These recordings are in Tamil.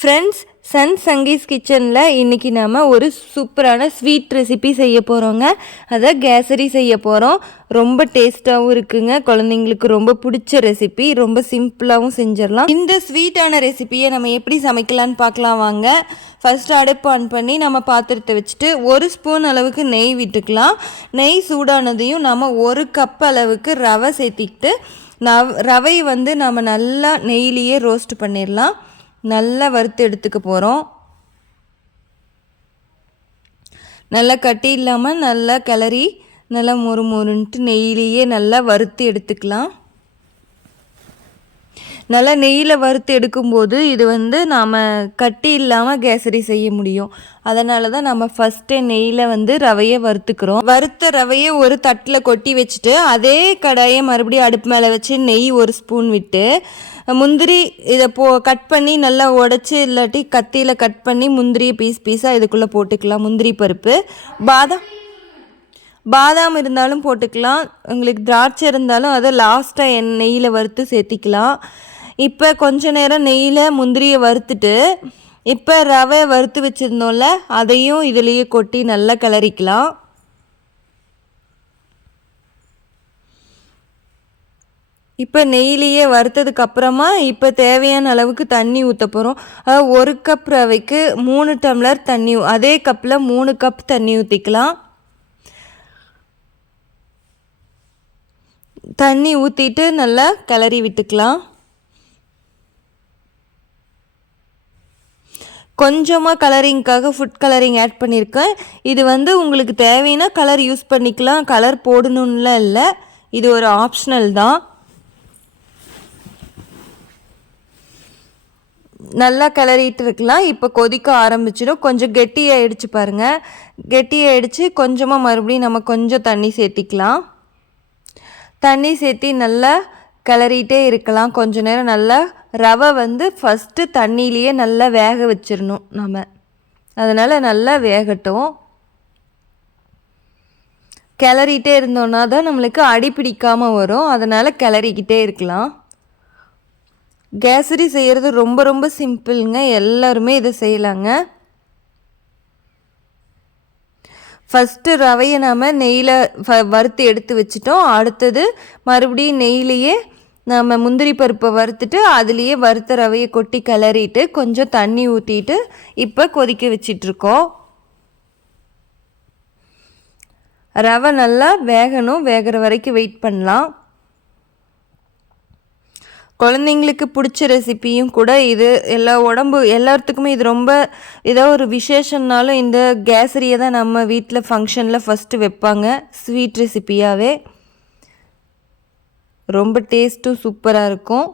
ஃப்ரெண்ட்ஸ், சன் சங்கீஸ் கிச்சனில் இன்றைக்கி நாம் ஒரு சூப்பரான ஸ்வீட் ரெசிபி செய்ய போகிறோங்க. அதை கேசரி செய்ய போகிறோம். ரொம்ப டேஸ்ட்டாகவும் இருக்குங்க. குழந்தைங்களுக்கு ரொம்ப பிடிச்ச ரெசிபி, ரொம்ப சிம்பிளாகவும் செஞ்சிடலாம். இந்த ஸ்வீட்டான ரெசிபியை நம்ம எப்படி சமைக்கலான்னு பார்க்கலாம் வாங்க. ஃபஸ்ட்டு அடுப்பு ஆன் பண்ணி நம்ம பாத்திரத்தை வச்சுட்டு 1 ஸ்பூன் அளவுக்கு நெய் விட்டுக்கலாம். நெய் சூடானதையும் நம்ம 1 கப் அளவுக்கு ரவை சேர்த்திக்கிட்டு ரவை நம்ம நல்லா நெய்லேயே ரோஸ்ட் பண்ணிடலாம். நல்லா வறுத்து எடுத்துக்க போகிறோம். நல்லா கட்டி இல்லாமல் நல்லா கிளறி நல்லா முறுமுறுன்ட்டு நெய்யிலேயே நல்லா வறுத்து எடுத்துக்கலாம். நல்லா நெய்யில் வறுத்து எடுக்கும்போது இது நாம் கட்டி இல்லாமல் கேசரி செய்ய முடியும். அதனால தான் நம்ம ஃபஸ்ட்டே நெய்யில் ரவையை வறுத்துக்கிறோம். வறுத்த ரவையை ஒரு தட்டில் கொட்டி வச்சுட்டு அதே கடாயை மறுபடியும் அடுப்பு மேலே வச்சு நெய் 1 ஸ்பூன் விட்டு முந்திரி இதை கட் பண்ணி நல்லா உடச்சி இல்லாட்டி கத்தியில் கட் பண்ணி முந்திரியை பீஸாக இதுக்குள்ளே போட்டுக்கலாம். முந்திரி பருப்பு, பாதாம் இருந்தாலும் போட்டுக்கலாம். உங்களுக்கு திராட்சை இருந்தாலும் அதை லாஸ்ட்டாக நெய்யில் வறுத்து சேர்த்திக்கலாம். இப்போ கொஞ்ச நேரம் நெய்யில் முந்திரியை வறுத்துட்டு இப்போ ரவை வறுத்து வச்சுருந்தோம்ல அதையும் இதுலேயே கொட்டி நல்லா கிளறிக்கலாம். இப்போ நெய்யிலேயே வறுத்ததுக்கு அப்புறமா இப்போ தேவையான அளவுக்கு தண்ணி ஊற்ற போகிறோம். 1 கப் ரவைக்கு 3 டம்ளர் தண்ணி, அதே கப்பில் 3 கப் தண்ணி ஊற்றிக்கலாம். தண்ணி ஊற்றிட்டு நல்லா கிளறி விட்டுக்கலாம். கொஞ்சமாக கலரிங்க்காக ஃபுட் கலரிங் ஆட் பண்ணியிருக்கேன். இது உங்களுக்கு தேவைன்னா கலர் யூஸ் பண்ணிக்கலாம். கலர் போடணும்லாம் இல்லை, இது ஒரு ஆப்ஷனல் தான். நல்லா கிளறிட்டு இருக்கலாம். இப்போ கொதிக்க ஆரம்பிச்சிடும். கொஞ்சம் கெட்டியாகிடுச்சு பாருங்கள். கெட்டியாகிடுச்சு. கொஞ்சமாக மறுபடியும் நம்ம கொஞ்சம் தண்ணி சேர்த்திக்கலாம். தண்ணி சேர்த்தி நல்லா கிளறிட்டே இருக்கலாம். கொஞ்ச நேரம் நல்லா ரவை ஃபஸ்ட்டு தண்ணியிலேயே நல்லா வேக வச்சிடணும் நம்ம. அதனால் நல்லா வேகட்டும். கிளறிட்டே இருந்தோன்னா தான் நம்மளுக்கு அடி பிடிக்காமல் வரும். அதனால் கிளறிக்கிட்டே இருக்கலாம். கேசரி செய்கிறது ரொம்ப ரொம்ப சிம்பிளுங்க. எல்லாருமே இதை செய்யலாங்க. ஃபஸ்ட்டு ரவையை நாம் நெய்யில் வறுத்து எடுத்து வச்சிட்டோம். அடுத்தது மறுபடியும் நெய்லேயே நம்ம முந்திரி பருப்பை வறுத்துட்டு அதுலேயே வறுத்த ரவையை கொட்டி கிளறிட்டு கொஞ்சம் தண்ணி ஊற்றிட்டு இப்போ கொதிக்க வச்சிட்ருக்கோம். ரவை நல்லா வேகணும். வேகிற வரைக்கும் வெயிட் பண்ணலாம். குழந்தைங்களுக்கு பிடிச்ச ரெசிப்பியும் கூட இது. எல்லாத்துக்குமே இது ரொம்ப ஏதோ ஒரு விசேஷம்னாலும் இந்த கேசரியை தான் நம்ம வீட்டில் ஃபங்க்ஷனில் ஃபஸ்ட்டு வைப்பாங்க. ஸ்வீட் ரெசிப்பியாகவே ரொம்ப டேஸ்ட்டும் சூப்பராக இருக்கும்.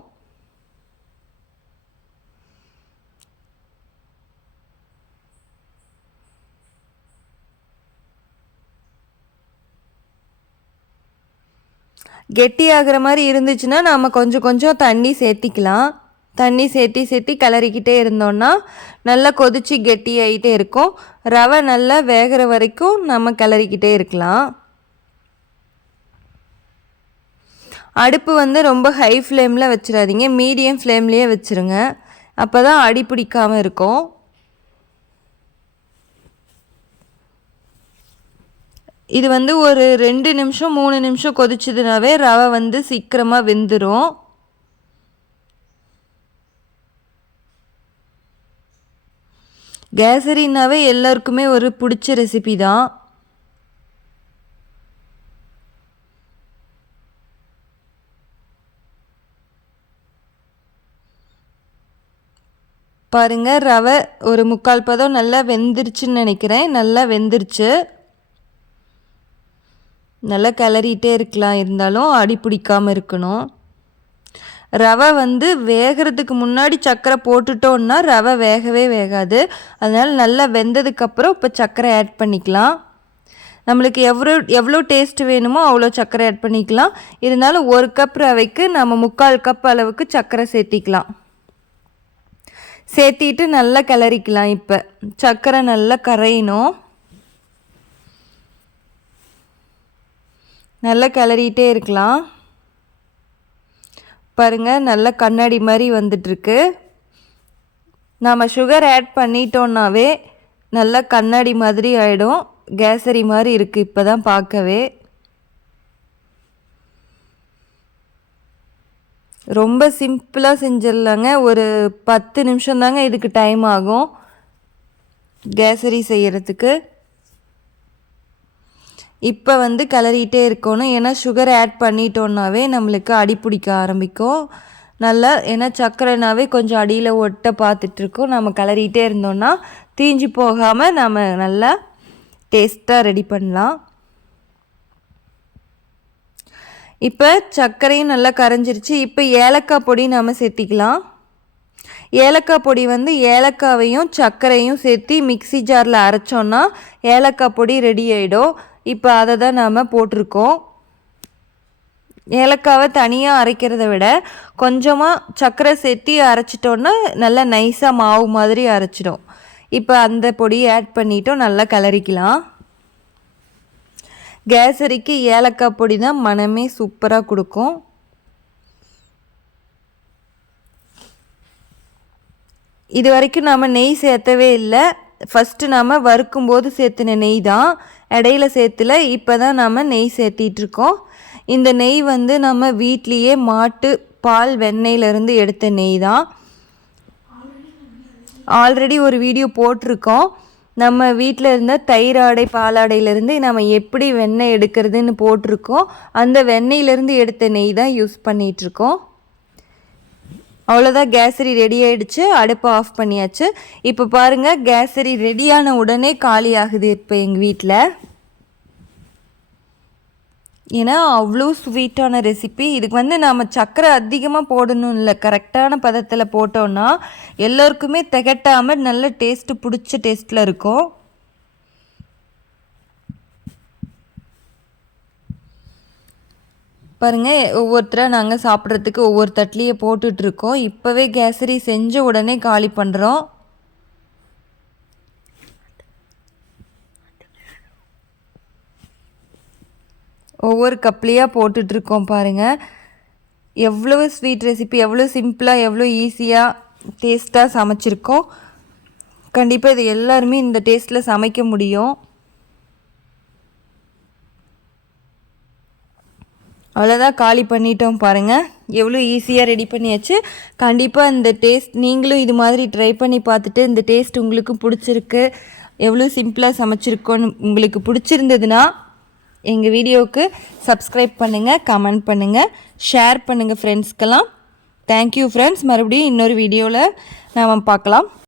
கெட்டி ஆகிற மாதிரி இருந்துச்சுன்னா நாம் கொஞ்சம் கொஞ்சம் தண்ணி சேர்த்திக்கலாம். தண்ணி சேர்த்தி கிளறிக்கிட்டே இருந்தோன்னா நல்லா கொதித்து கெட்டி ஆகிட்டே இருக்கும். ரவை நல்லா வேகிற வரைக்கும் நம்ம கிளறிக்கிட்டே இருக்கலாம். அடுப்பு ரொம்ப ஹை ஃப்ளேமில் வச்சிடாதீங்க, மீடியம் ஃப்ளேம்லேயே வச்சுருங்க. அப்போ தான் அடி பிடிக்காமல் இருக்கும். இது ஒரு 2 நிமிஷம் 3 நிமிஷம் கொதிச்சதுனாவே ரவை சீக்கிரமாக வெந்துடும். கேசரினாவே எல்லாருக்குமே ஒரு பிடிச்ச ரெசிபி தான். பாருங்கள், ரவை ஒரு 3/4 பதம் நல்லா வெந்துருச்சுன்னு நினைக்கிறேன். நல்லா வெந்துருச்சு. நல்லா கிளறிட்டே இருக்கலாம். இருந்தாலும் அடி பிடிக்காமல் இருக்கணும். ரவை வேகிறதுக்கு முன்னாடி சர்க்கரை போட்டுட்டோன்னா ரவை வேகவே வேகாது. அதனால் நல்லா வெந்ததுக்கப்புறம் இப்போ சர்க்கரை ஆட் பண்ணிக்கலாம். நம்மளுக்கு எவ்வளோ டேஸ்ட் வேணுமோ அவ்வளோ சர்க்கரை ஆட் பண்ணிக்கலாம். இருந்தாலும் 1 கப் ரவைக்கு நம்ம 3/4 கப் அளவுக்கு சர்க்கரை சேர்த்திக்கலாம். சேர்த்திட்டு நல்லா கிளறிக்கலாம். இப்போ சர்க்கரை நல்லா கரையணும். நல்லா கிளறிட்டே இருக்கலாம். பாருங்கள், நல்லா கண்ணாடி மாதிரி வந்துட்டுருக்கு. நாம் சுகர் ஆட் பண்ணிட்டோன்னாவே நல்லா கண்ணாடி மாதிரி ஆகிடும். கேசரி மாதிரி இருக்குது இப்போ தான் பார்க்கவே. ரொம்ப சிம்பிளாக செஞ்சிடலாங்க. ஒரு 10 நிமிஷம் தாங்க இதுக்கு டைம் ஆகும் கேசரி செய்கிறதுக்கு. இப்போ கிளறிட்டே இருக்கணும். ஏன்னா சுகர் ஆட் பண்ணிட்டோன்னாவே நம்மளுக்கு அடி பிடிக்க ஆரம்பிக்கும். நல்லா ஏன்னா சர்க்கரைனாவே கொஞ்சம் அடியில் ஒட்ட பார்த்துட்ருக்கோம். நம்ம கிளறிட்டே இருந்தோன்னா தீஞ்சு போகாமல் நம்ம நல்லா டேஸ்ட்டாக ரெடி பண்ணலாம். இப்போ சர்க்கரையும் நல்லா கரைஞ்சிருச்சு. இப்போ ஏலக்காய் பொடி நாம் சேர்த்திக்கலாம். ஏலக்காய் பொடி ஏலக்காவையும் சர்க்கரையும் சேர்த்து மிக்சி ஜாரில் அரைச்சோன்னா ஏலக்காய் பொடி ரெடி ஆகிடும். இப்போ அதை தான் நாம் போட்டிருக்கோம். ஏலக்காவை தனியாக அரைக்கிறத விட கொஞ்சமாக சர்க்கரை சேர்த்து அரைச்சிட்டோன்னா நல்லா நைஸாக மாவு மாதிரி அரைச்சிடும். இப்போ அந்த பொடியை ஆட் பண்ணிட்டோம், நல்லா கிளறிக்கலாம். கேசரிக்கு ஏலக்காய் பொடி தான் மனமே சூப்பராக கொடுக்கும். இது வரைக்கும் நாம் நெய் சேர்த்தவே இல்லை. ஃபஸ்ட்டு நாம் வறுக்கும்போது சேர்த்துன நெய் தான், இடையில சேர்த்துல. இப்போ தான் நாம் நெய் சேர்த்திட்ருக்கோம். இந்த நெய் நம்ம வீட்லேயே மாட்டு பால் வெண்ணெயிலேருந்து எடுத்த நெய் தான். ஆல்ரெடி ஒரு வீடியோ போட்டிருக்கோம். நம்ம வீட்டில் இருந்த தயிராடை பாலாடையிலேருந்து நம்ம எப்படி வெண்ணெய் எடுக்கிறதுன்னு போட்டிருக்கோம். அந்த வெண்ணெயிலேருந்து எடுத்த நெய் தான் யூஸ் பண்ணிகிட்ருக்கோம். அவ்வளோதான், கேசரி ரெடி ஆகிடுச்சு. அடுப்பை ஆஃப் பண்ணியாச்சு. இப்போ பாருங்கள், கேசரி ரெடியான உடனே காலி ஆகுது இப்போ எங்கள் வீட்டில். ஏன்னா அவ்வளோ ஸ்வீட்டான ரெசிபி. இதுக்கு நாம் சர்க்கரை அதிகமாக போடணும் இல்லை, கரெக்டான பதத்தில் போட்டோன்னா எல்லோருக்குமே திகட்டாமல் நல்ல டேஸ்ட்டு பிடிச்ச டேஸ்ட்டில் இருக்கும். பாருங்கள், ஒவ்வொருத்தராக நாங்கள் சாப்பிட்றதுக்கு ஒவ்வொரு தட்லியை போட்டுட்ருக்கோம். இப்போவே கேசரி செஞ்ச உடனே காலி பண்ணுறோம். ஒவ்வொரு கப்லேயாக போட்டுட்ருக்கோம். பாருங்கள், எவ்வளோ ஸ்வீட் ரெசிபி, எவ்வளோ சிம்பிளாக எவ்வளோ ஈஸியாக டேஸ்ட்டாக சமைச்சிருக்கோம். கண்டிப்பாக இது எல்லாருமே இந்த டேஸ்ட்டில் சமைக்க முடியும். அவ்வளோதான், காலி பண்ணிட்டோம். பாருங்கள், எவ்வளோ ஈஸியாக ரெடி பண்ணியாச்சு. கண்டிப்பாக இந்த டேஸ்ட் நீங்களும் இது மாதிரி ட்ரை பண்ணி பார்த்துட்டு இந்த டேஸ்ட் உங்களுக்கு பிடிச்சிருக்கு, எவ்வளோ சிம்பிளாக சமைச்சிருக்கோன்னு உங்களுக்கு பிடிச்சிருந்ததுன்னா எங்கள் வீடியோவுக்கு சப்ஸ்கிரைப் பண்ணுங்கள், கமெண்ட் பண்ணுங்கள், ஷேர் பண்ணுங்கள் ஃப்ரெண்ட்ஸ்க்கெல்லாம். Thank you friends. மறுபடியும் இன்னொரு வீடியோவில் நாம் பார்க்கலாம்.